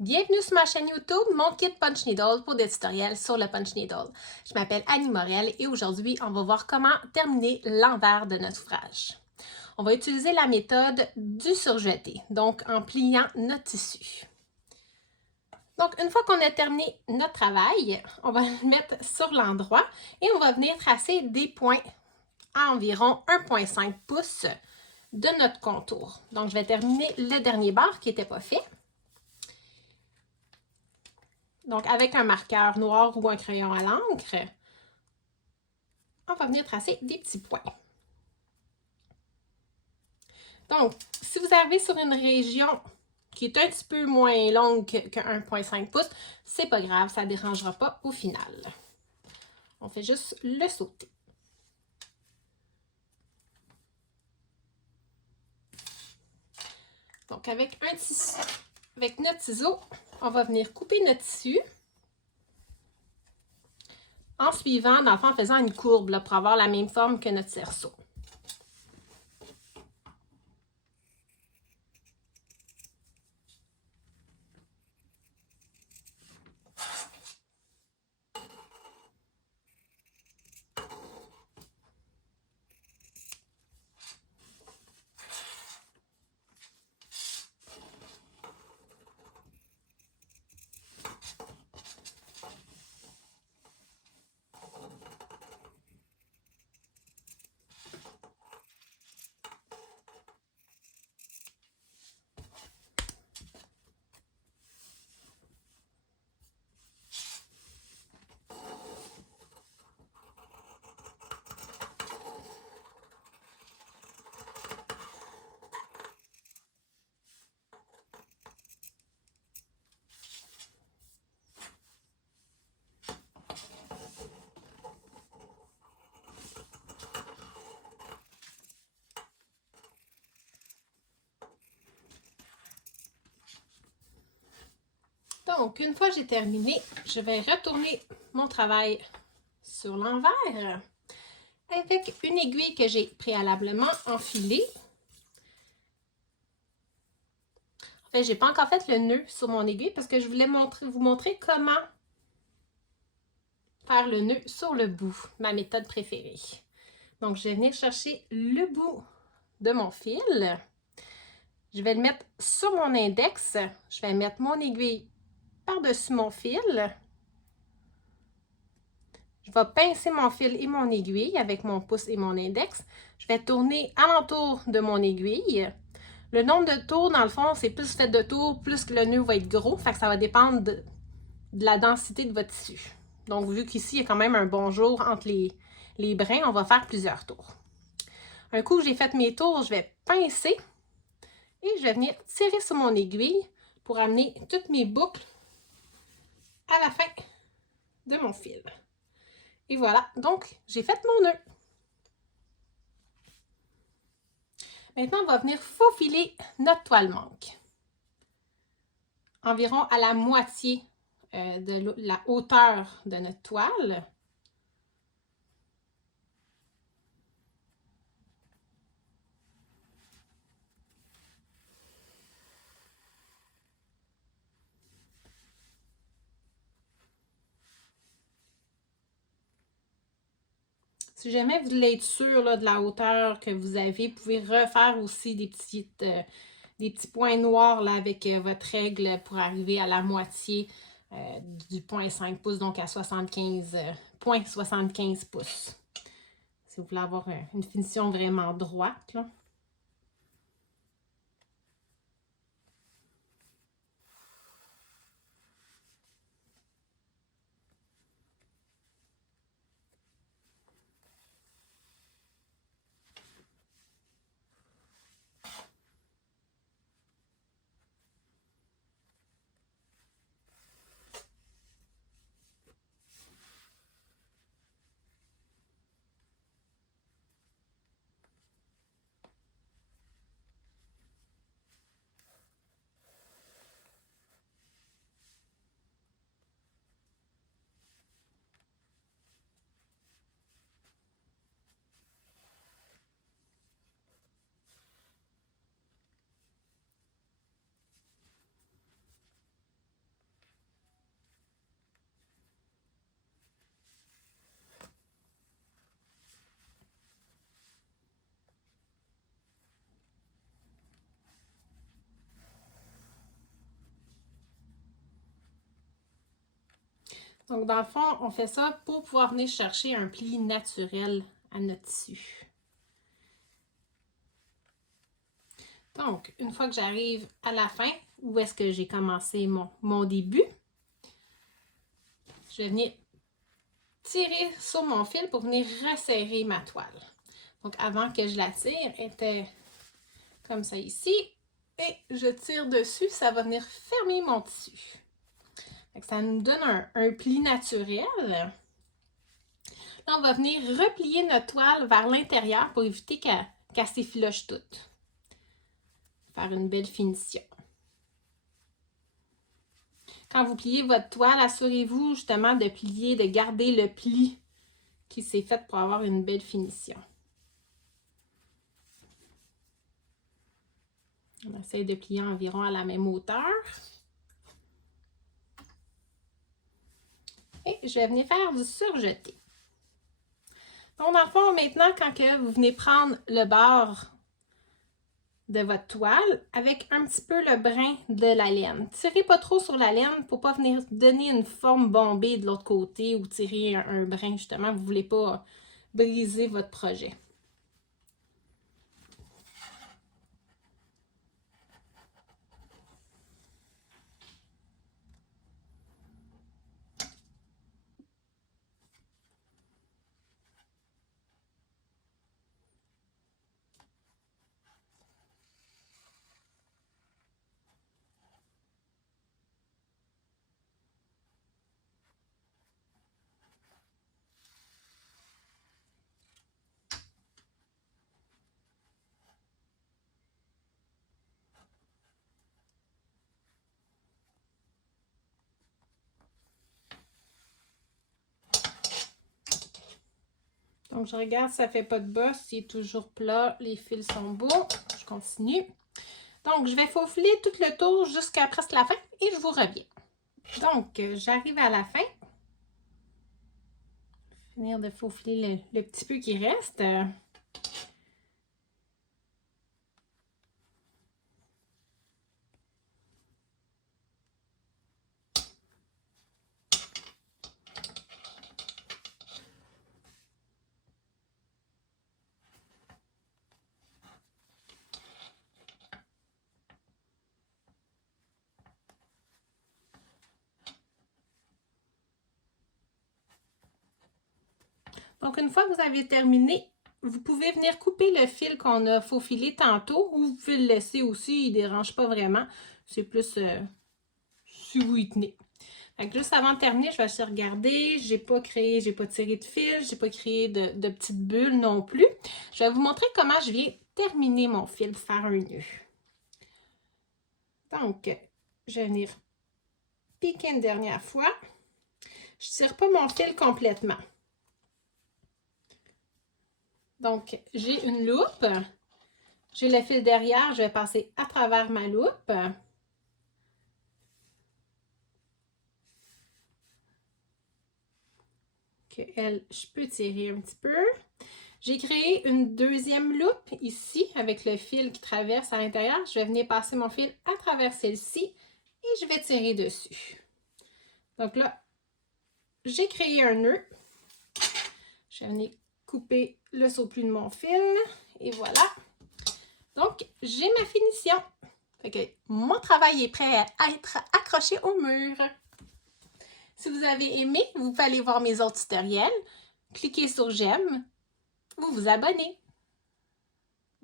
Bienvenue sur ma chaîne YouTube, mon kit Punch Needle pour des tutoriels sur le Punch Needle. Je m'appelle Annie Morel et aujourd'hui, on va voir comment terminer l'envers de notre ouvrage. On va utiliser la méthode du surjeté, donc en pliant notre tissu. Donc, une fois qu'on a terminé notre travail, on va le mettre sur l'endroit et on va venir tracer des points à environ 1,5 pouces de notre contour. Donc, je vais terminer le dernier barre qui n'était pas fait. Donc, avec un marqueur noir ou un crayon à l'encre, on va venir tracer des petits points. Donc, si vous arrivez sur une région qui est un petit peu moins longue que 1,5 pouces, c'est pas grave, ça ne dérangera pas au final. On fait juste le sauter. Donc, avec notre ciseau, on va venir couper notre tissu en suivant, dans le fond, en faisant une courbe là, pour avoir la même forme que notre cerceau. Donc, une fois que j'ai terminé, je vais retourner mon travail sur l'envers avec une aiguille que j'ai préalablement enfilée. En fait, je n'ai pas encore fait le nœud sur mon aiguille parce que je voulais vous montrer comment faire le nœud sur le bout, ma méthode préférée. Donc, je vais venir chercher le bout de mon fil. Je vais le mettre sur mon index. Je vais mettre mon aiguille par-dessus mon fil. Je vais pincer mon fil et mon aiguille avec mon pouce et mon index. Je vais tourner alentour de mon aiguille. Le nombre de tours, dans le fond, c'est plus fait de tours, plus que le nœud va être gros. Fait que ça va dépendre de la densité de votre tissu. Donc, vu qu'ici, il y a quand même un bon jour entre les brins, on va faire plusieurs tours. Un coup que j'ai fait mes tours, je vais pincer et je vais venir tirer sur mon aiguille pour amener toutes mes boucles à la fin de mon fil. Et voilà, donc j'ai fait mon nœud. Maintenant, on va venir faufiler notre toile manque. Environ à la moitié de la hauteur de notre toile. Si jamais vous voulez être sûr là, de la hauteur que vous avez, vous pouvez refaire aussi des petits points noirs là, avec votre règle pour arriver à la moitié du 0,5 pouces, donc à 0,75 pouces. Si vous voulez avoir une finition vraiment droite, là. Donc, dans le fond, on fait ça pour pouvoir venir chercher un pli naturel à notre tissu. Donc, une fois que j'arrive à la fin, où est-ce que j'ai commencé mon début, je vais venir tirer sur mon fil pour venir resserrer ma toile. Donc, avant que je la tire, elle était comme ça ici. Et je tire dessus, ça va venir fermer mon tissu. Ça nous donne un pli naturel. Là, on va venir replier notre toile vers l'intérieur pour éviter qu'elle s'effiloche toute. Faire une belle finition. Quand vous pliez votre toile, assurez-vous justement de plier, de garder le pli qui s'est fait pour avoir une belle finition. On essaie de plier environ à la même hauteur. Et je vais venir faire du surjeté. Donc, dans le fond, maintenant, quand que vous venez prendre le bord de votre toile avec un petit peu le brin de la laine. Tirez pas trop sur la laine pour pas venir donner une forme bombée de l'autre côté ou tirer un brin, justement. Vous voulez pas briser votre projet. Donc, je regarde, ça fait pas de bosse, il est toujours plat, les fils sont beaux. Je continue. Donc, je vais faufiler tout le tour jusqu'à presque la fin et je vous reviens. Donc, j'arrive à la fin. Finir de faufiler le petit peu qui reste. Donc, une fois que vous avez terminé, vous pouvez venir couper le fil qu'on a faufilé tantôt ou vous pouvez le laisser aussi, il ne dérange pas vraiment. C'est plus si vous y tenez. Donc, juste avant de terminer, je vais essayer de regarder. J'ai pas tiré de fil, j'ai pas créé de petites bulles non plus. Je vais vous montrer comment je viens terminer mon fil pour faire un nœud. Donc, je vais venir piquer une dernière fois. Je tire pas mon fil complètement. Donc, j'ai une loupe. J'ai le fil derrière, je vais passer à travers ma loupe. Je peux tirer un petit peu. J'ai créé une deuxième loupe ici avec le fil qui traverse à l'intérieur. Je vais venir passer mon fil à travers celle-ci et je vais tirer dessus. Donc là, j'ai créé un nœud. Je vais venir couper le surplus de mon fil et voilà. Donc, j'ai ma finition. Fait que mon travail est prêt à être accroché au mur. Si vous avez aimé, vous pouvez aller voir mes autres tutoriels, cliquez sur j'aime, vous vous abonnez.